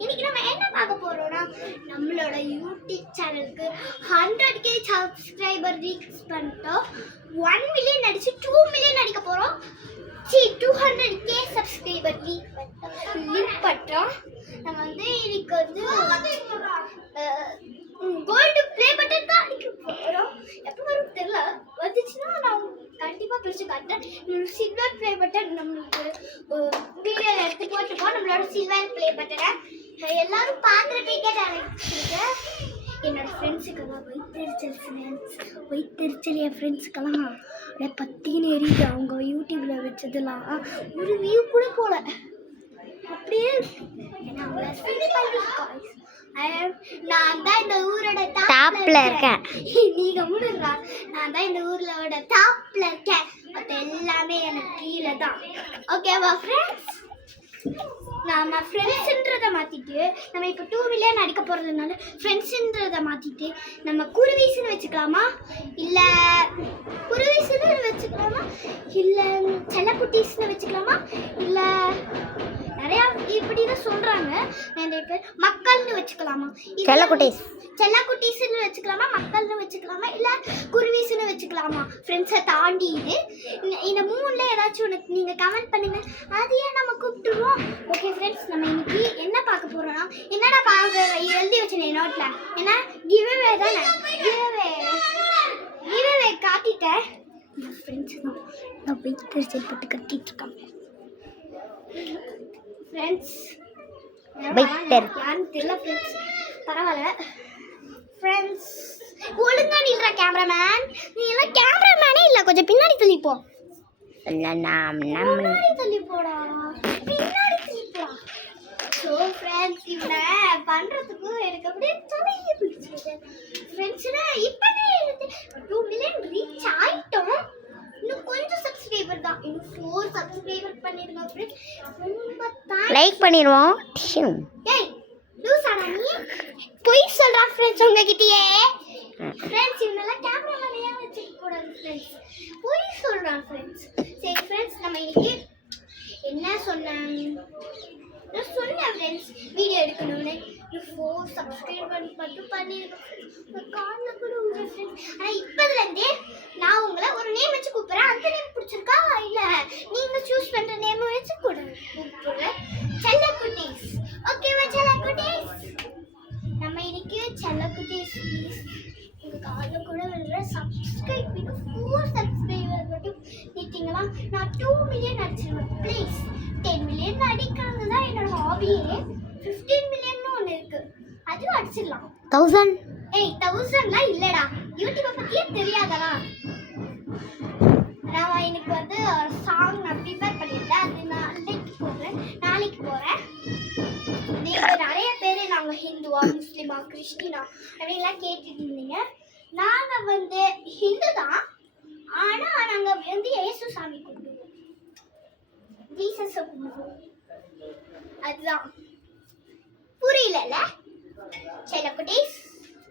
இன்னைக்கு நம்ம என்ன பார்க்க போறோம்னா நம்மளோட யூடியூப் சேனலுக்கு 100k சப்ஸ்கிரைபர் ரீச் பண்ணிட்டோம். 1 மில்லியன் அடிச்சு 2 மில்லியன் அடிக்க போறோம். 200k சப்ஸ்கிரைபர் ரீச் பண்ணிட்டோம். நம்ம வந்து இன்னைக்கு வந்து கோல்டு ப்ளே பட்டன் தான் அடிக்க போறோம். எப்போ வரும் தெரியல, வந்துச்சுன்னா நான் கண்டிப்பா பிரிச்சு காட்டுறேன். சில்வர் ப்ளே பட்டன் நம்மளுக்கு வீடியோ எடுத்து போட்டுப்போம். நம்மளோட சில்வர் ப்ளே பட்டனை எல்லாரும் பார்த்துருப்பீங்க. என்னோட ஃப்ரெண்ட்ஸுக்கெல்லாம் வயிற்றுச்சல் என் ஃப்ரெண்ட்ஸுக்கெல்லாம் அப்படியே பத்தின்னு எரியுது. அவங்க யூடியூப்ல வச்சதெல்லாம் ஒரு வியூ கூட போல அப்படியே. நான் தான் இந்த ஊரோட டாப்ல இருக்கேன். நீங்க முடுறா, நான் தான் இந்த ஊர்லோட டாப்ல இருக்கேன். அது எல்லாமே எனக்கு கீழே தான். ஓகேவா ஃப்ரெண்ட்ஸ்? நம்ம ஃப்ரெண்ட்ஸ்ன்றதை மாற்றிட்டு நம்ம இப்போ 2 மில்லியன் அடிக்க போகிறதுனால ஃப்ரெண்ட்ஸுன்றதை மாற்றிட்டு நம்ம குருவீஸ்ன்னு வச்சுக்கலாமா, இல்லை குருவீஸ்ன்னு வச்சுக்கலாமா, இல்லை செல்லக்குட்டீஸ்ன்னு வச்சுக்கலாமா, இல்லை நிறையா இப்படி தான் சொல்கிறாங்க. நிறைய பேர் மக்கள்னு வச்சுக்கலாமா, செல்லக்குட்டீஸ்ன்னு வச்சுக்கலாமா, மக்கள்னு வச்சுக்கலாமா, இல்லை குருவீஸ்ன்னு வச்சுக்கலாமா? ஃப்ரெண்ட்ஸை தாண்டி இந்த 3ல் ஏதாச்சும் உனக்கு நீங்கள் கமெண்ட் பண்ணுங்கள். அதையே நம்ம கூப்பிட்டுருவோம். ஓகே ஃப்ரெண்ட்ஸ், நம்ம இன்னைக்கு என்ன பார்க்க போகிறோம்னா, என்னடா பார்க்க எழுதி வச்சேன் நோட்டில், ஏன்னா கிவ்அவே தானே, கிவ்அவே காட்டிட்டேன். இந்த ஃப்ரெண்ட்ஸு தான் நான் வெயிட் போட்டு கட்டிட்டு இருக்காங்க. ஃப்ரெண்ட்ஸ் யாருன்னு தெரியல ஃப்ரெண்ட்ஸ், பரவாயில்ல ஃப்ரெண்ட்ஸ். ஒழுங்கா நில்ற கேமராமேன், நீ எல்லாம் கேமராமேனே இல்லை, கொஞ்சம் பின்னாடி தள்ளிப்போ. முன்னாடி தள்ளிப்போடா, பின்னாடி தள்ளிப்போடா. ஸோ ஃப்ரெண்ட்ஸ், இவனை பண்ணுறதுக்கு எனக்கு அப்படியே தலையை பிடிச்சிருக்கு ஃப்ரெண்ட்ஸ்னா. இப்போவே 2 மில்லியன் ரீச் ஆகிட்டோம். இன்னும் கொஞ்சம் சப்ஸ்கிரைபர் தான், இன்னும் 4 சப்ஸ்கிரைபர் பண்ணிருங்க ஃப்ரெண்ட்ஸ். ரொம்ப லைக் பண்ணிடுவோம். ஏய் லூசாடா நீ, போய் சொல்றா ஃப்ரெண்ட்ஸ் உங்ககிட்டயே. ஃப்ரெண்ட்ஸ் இவனெல்லாம் கேமராமேனையா வச்சுக்க கூடாது ஃப்ரெண்ட்ஸ், போய் சொல்றான் ஃப்ரெண்ட்ஸ். சரி ஃப்ரெண்ட்ஸ், நம்ம இன்னைக்கு என்ன சொன்னேன் ஃப்ரெண்ட்ஸ், வீடியோ எடுக்கணும்னு 4 சப்ஸ்கிரைபர் மட்டும் பண்ணிருக்கேன். காலில் கூட உங்க ஃப்ரெண்ட்ஸ். ஆனால் இப்போதுலேருந்தே நான் உங்களை ஒரு நேம் வச்சு கூப்பிட்றேன். அந்த நேம் பிடிச்சிருக்கா இல்லை நீங்கள் சூஸ் பண்ணுற நேம் வச்சு கூப்பிடுறேன். செல்லக்குட்டீஸ். ஓகேவா செல்லக்குட்டீஸ்? நம்ம இன்னைக்கு செல்லக்குட்டீஸ் ப்ளீஸ் உங்கள் காலில் கூட விழுற சப்ஸ்கிரைப் 4 சப்ஸ்கிரைபர் மட்டும் நீட்டிங்களா, நான் 2 மில்லியன் அடிச்சிருவேன் ப்ளீஸ். 10 மில்லியன் அடிக்கிறது தான் என்னோட ஹாபியே. 15 மில்லியன் ஒன்று இருக்கு, அதுவும் அடிச்சிடலாம். 1000 ஏய் 1000லாம் இல்லடா, யூடியூப்பை பற்றியே தெரியாதடா. நான் எனக்கு வந்து சாங் நான் ப்ரிப்பேர் பண்ணியிருந்தேன், அது நான் நாளைக்கு போகிறேன். நீங்கள் நிறைய பேர் நாங்கள் ஹிந்துவா முஸ்லீமா கிறிஸ்டினா அப்படின்லாம் கேட்டுட்டு இருந்தீங்க. நாங்கள் வந்து ஹிந்து தான், ஆனால் நாங்கள் வந்து இயேசு சாமி கும்பிடுவோம், ஜீசஸை கும்பிடுவோம். அதுதான் புரியல செல்லக்குட்டீஸ்.